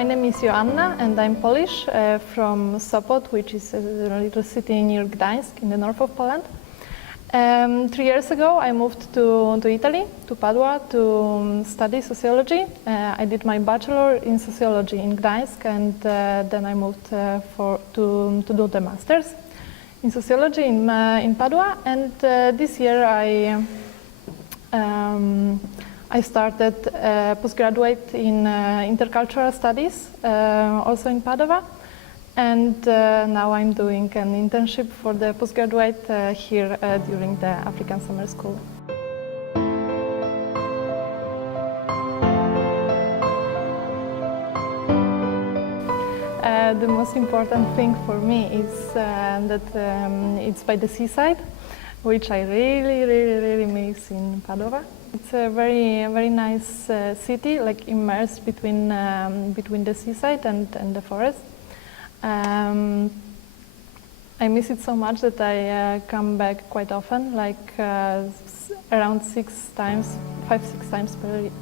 My name is Joanna and I'm Polish from Sopot, which is a little city near Gdańsk in the north of Poland. 3 years ago I moved to Italy, to Padua, to study sociology. I did my bachelor in sociology in Gdańsk, and then I moved to do the master's in sociology in Padua, and this year I started postgraduate in intercultural studies, also in Padova, and now I'm doing an internship for the postgraduate here during the African Summer School. The most important thing for me is that it's by the seaside, which I really miss in Padova. It's a very nice city, like immersed between the seaside and the forest. I miss it so much that I come back quite often, like around 5-6 times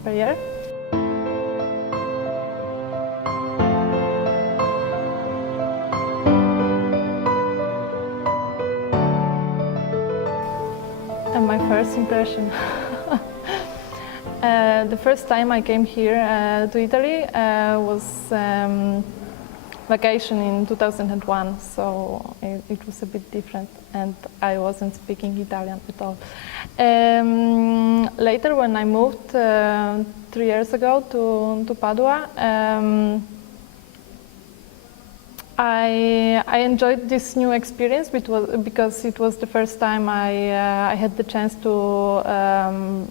per year. And my first impression. The first time I came here to Italy was vacation in 2001, so it was a bit different, and I wasn't speaking Italian at all. Later, when I moved 3 years ago to Padua, I enjoyed this new experience because it was the first time I had the chance to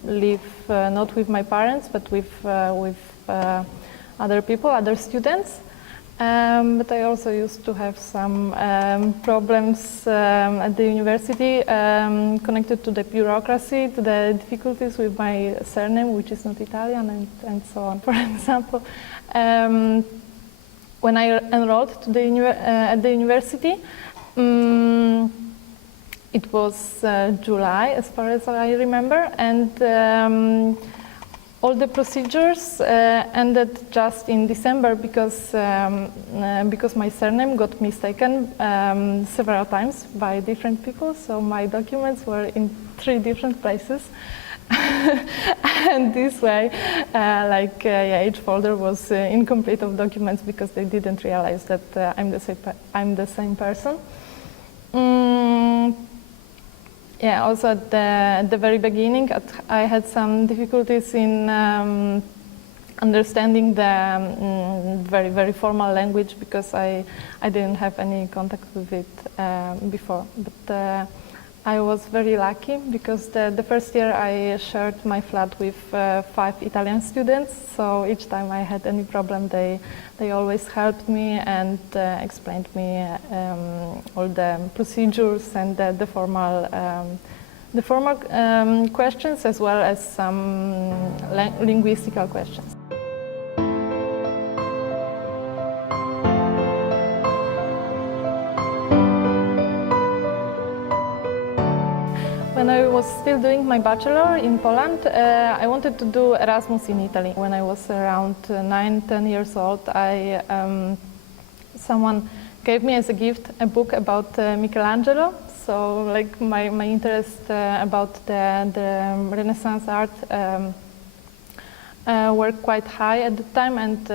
live not with my parents but with other people, other students. But I also used to have some problems at the university connected to the bureaucracy, to the difficulties with my surname, which is not Italian, and so on. For example, when I enrolled at the university, it was July, as far as I remember, and all the procedures ended just in December because my surname got mistaken several times by different people, so my documents were in 3 different places. And this way, each folder was incomplete of documents because they didn't realize that I'm the same person. Also at the very beginning, I had some difficulties in understanding the very formal language because I didn't have any contact with it before. But I was very lucky because the first year I shared my flat with 5 Italian students, so each time I had any problem they always helped me and explained me all the procedures and the formal questions as well as some linguistical questions. When I was still doing my bachelor in Poland, I wanted to do Erasmus in Italy. When I was around 9-10 years old, someone gave me as a gift a book about Michelangelo. So, like my interest about the Renaissance art were quite high at the time, and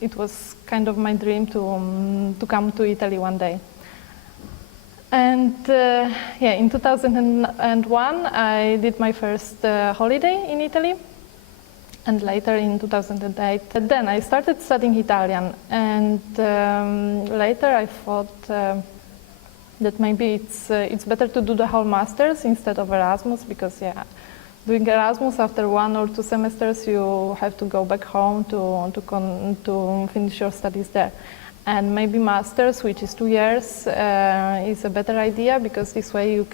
it was kind of my dream to come to Italy one day. And in 2001 I did my first holiday in Italy, and later in 2008. Then I started studying Italian, and later I thought that maybe it's better to do the whole master's instead of Erasmus, because doing Erasmus after 1 or 2 semesters you have to go back home to finish your studies there. And maybe masters, which is 2 years, is a better idea, because this way you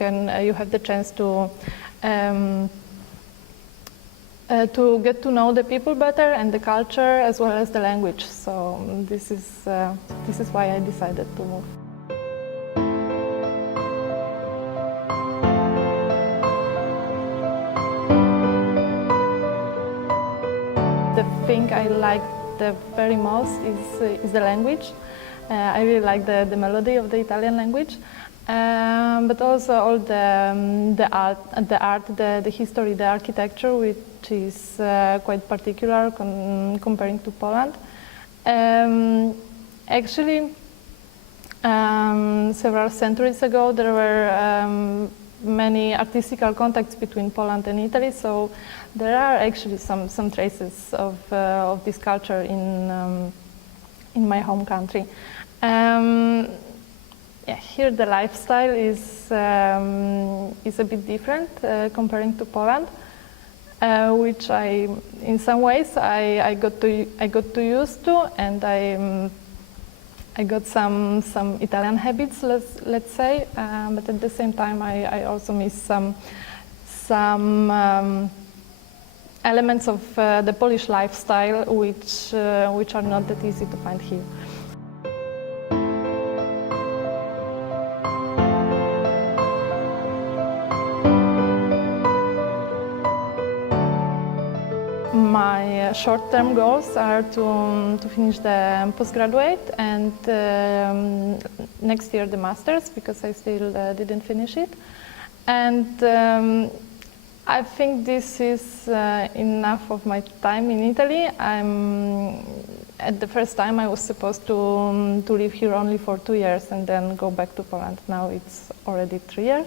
have the chance to get to know the people better and the culture as well as the language. So this is why I decided to move. The thing I liked the very most is the language. I really like the melody of the Italian language, but also all the art, the history, the architecture, which is quite particular comparing to Poland. Actually, several centuries ago, there were many artistical contacts between Poland and Italy, so there are actually some traces of this culture in my home country. Yeah, here the lifestyle is a bit different comparing to Poland, which in some ways I got to used to, and I got some Italian habits, let's say, but at the same time I also miss some elements of the Polish lifestyle which are not that easy to find here. My short-term goals are to finish the postgraduate and next year the master's, because I still didn't finish it. And I think this is enough of my time in Italy. At the first time I was supposed to live here only for 2 years and then go back to Poland. Now it's already 3 years.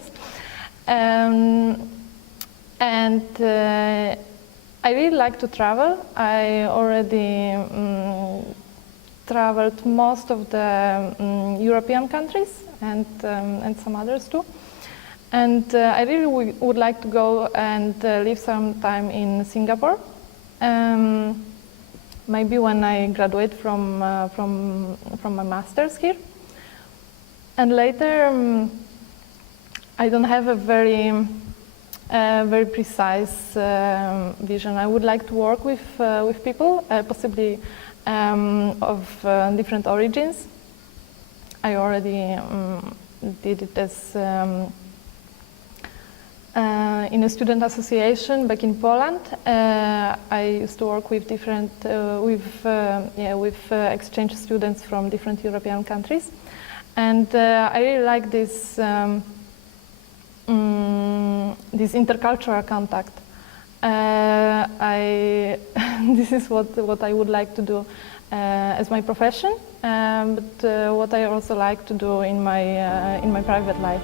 I really like to travel. I already traveled most of the European countries and some others too. And I really would like to go and live some time in Singapore. Maybe when I graduate from my master's here. And later, I don't have a very precise vision. I would like to work with people, possibly of different origins. I already did it as in a student association back in Poland. I used to work with different exchange students from different European countries, and I really like this. This intercultural contact. This is what I would like to do as my profession, but what I also like to do in my private life.